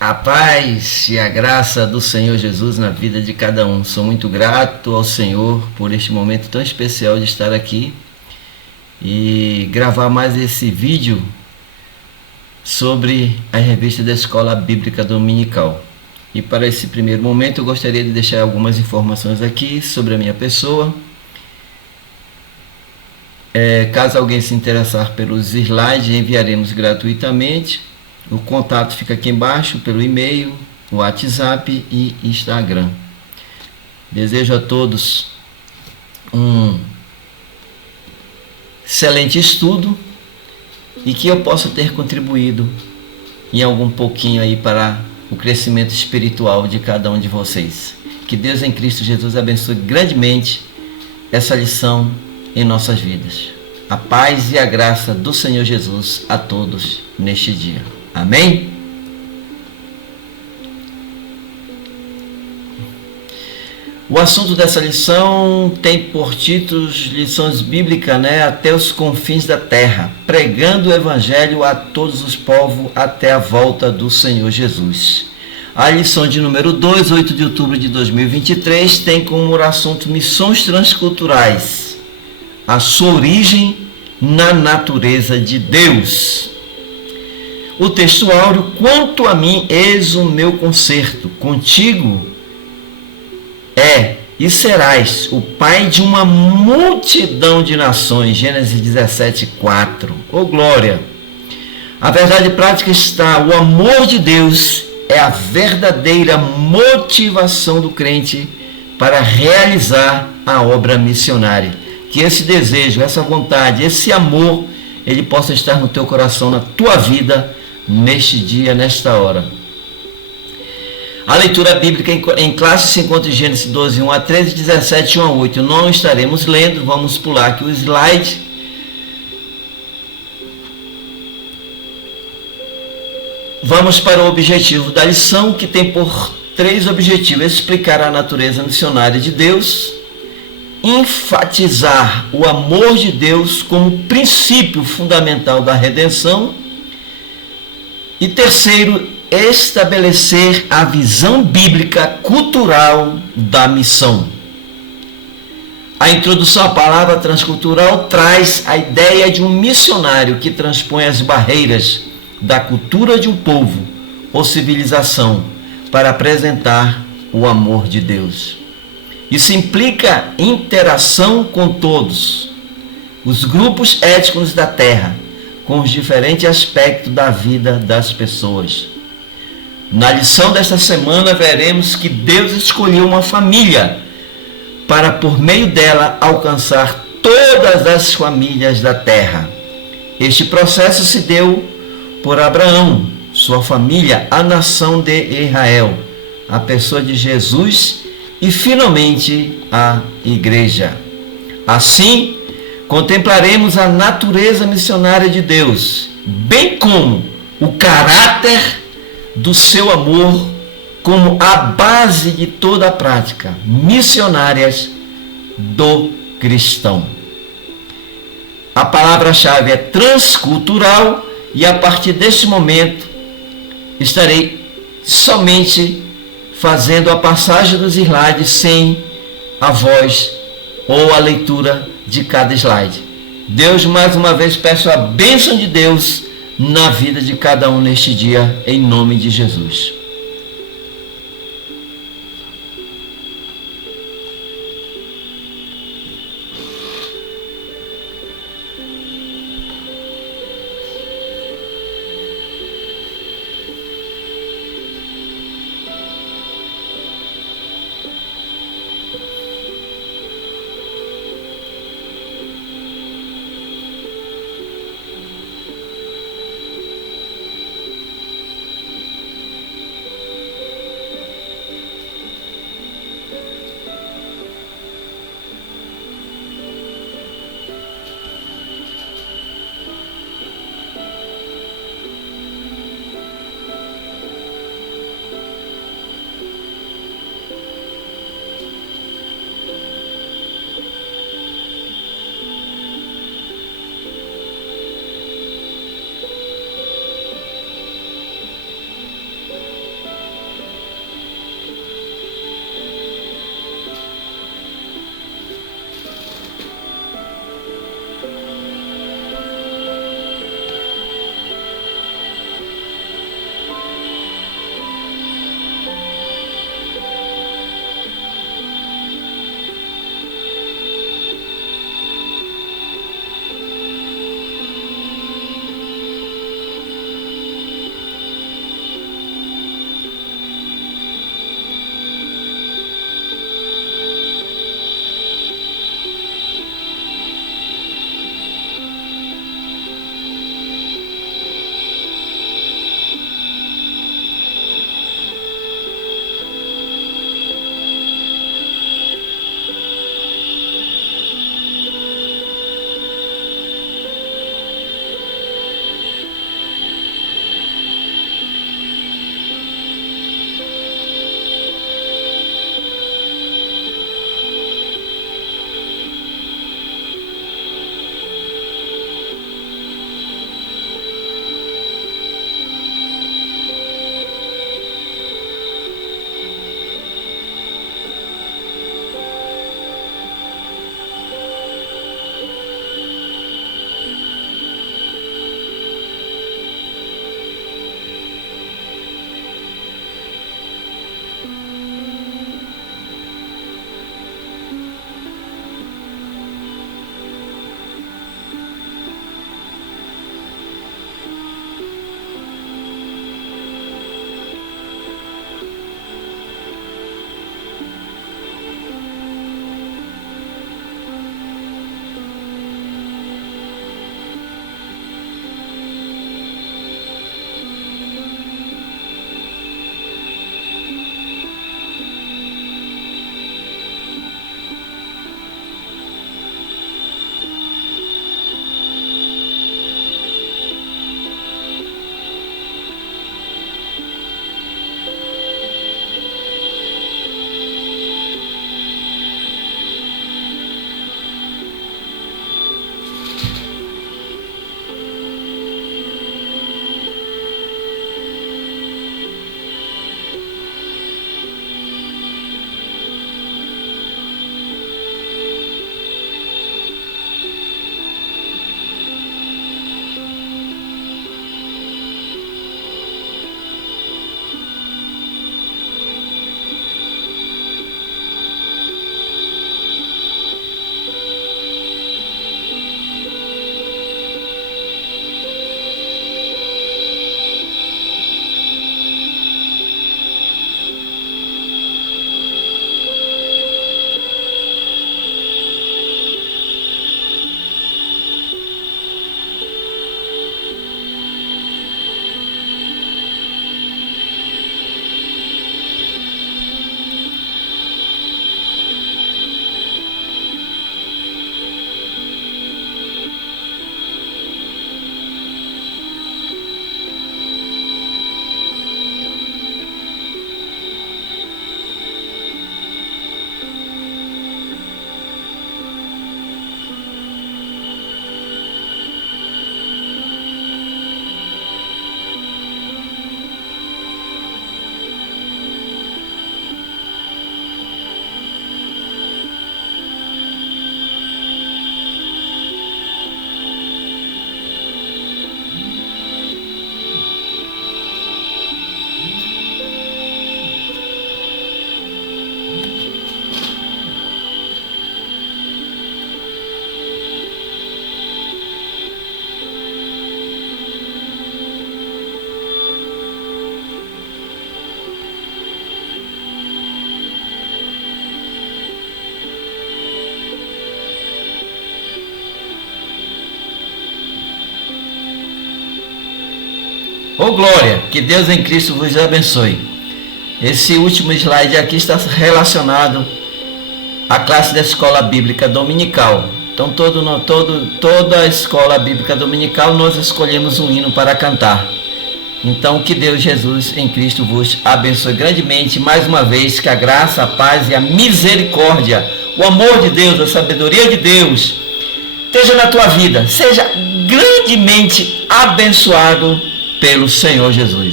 A paz e a graça do Senhor Jesus na vida de cada um. Sou muito grato ao Senhor por este momento tão especial de estar aqui e gravar mais esse vídeo sobre a revista da Escola Bíblica Dominical. E para esse primeiro momento eu gostaria de deixar algumas informações aqui sobre a minha pessoa. Caso alguém se interessar pelos slides, enviaremos gratuitamente. O contato fica aqui embaixo pelo e-mail, WhatsApp e Instagram. Desejo a todos um excelente estudo e que eu possa ter contribuído em algum pouquinho aí para o crescimento espiritual de cada um de vocês. Que Deus em Cristo Jesus abençoe grandemente essa lição em nossas vidas. A paz e a graça do Senhor Jesus a todos neste dia. Amém? O assunto dessa lição tem por títulos lições bíblicas, até os confins da terra, pregando o evangelho a todos os povos até a volta do Senhor Jesus. A lição de número 2, 8 de outubro de 2023, tem como assunto missões transculturais, a sua origem na natureza de Deus. O texto áureo: quanto a mim, eis o meu concerto contigo e serás o pai de uma multidão de nações. Gênesis 17:4. Oh glória! A verdade prática está: o amor de Deus é a verdadeira motivação do crente para realizar a obra missionária. Que esse desejo, essa vontade, esse amor, ele possa estar no teu coração, na tua vida, neste dia, nesta hora. A leitura bíblica em classe se encontra em Gênesis 12, 1 a 13, 17, 1 a 8. Não estaremos lendo, vamos pular aqui o slide. Vamos para o objetivo da lição, que tem por 3 objetivos: explicar a natureza missionária de Deus, enfatizar o amor de Deus como princípio fundamental da redenção, e terceiro, estabelecer a visão bíblica cultural da missão. A introdução à palavra transcultural traz a ideia de um missionário que transpõe as barreiras da cultura de um povo ou civilização para apresentar o amor de Deus. Isso implica interação com todos os grupos étnicos da terra, com os diferentes aspectos da vida das pessoas. Na lição desta semana veremos que Deus escolheu uma família para, por meio dela, alcançar todas as famílias da terra. Este processo se deu por Abraão, sua família, a nação de Israel, a pessoa de Jesus e, finalmente, a igreja. Assim, contemplaremos a natureza missionária de Deus, bem como o caráter do seu amor como a base de toda a prática missionária do cristão. A palavra-chave é transcultural e a partir deste momento estarei somente fazendo a passagem dos slides sem a voz ou a leitura de cada slide. Deus, mais uma vez, peço a bênção de Deus na vida de cada um neste dia, em nome de Jesus. Ô glória, que Deus em Cristo vos abençoe. Esse último slide aqui está relacionado à classe da escola bíblica dominical. Então toda a escola bíblica dominical nós escolhemos um hino para cantar. Então que Deus Jesus em Cristo vos abençoe grandemente. Mais uma vez, que a graça, a paz e a misericórdia, o amor de Deus, a sabedoria de Deus esteja na tua vida. Seja grandemente abençoado pelo Senhor Jesus.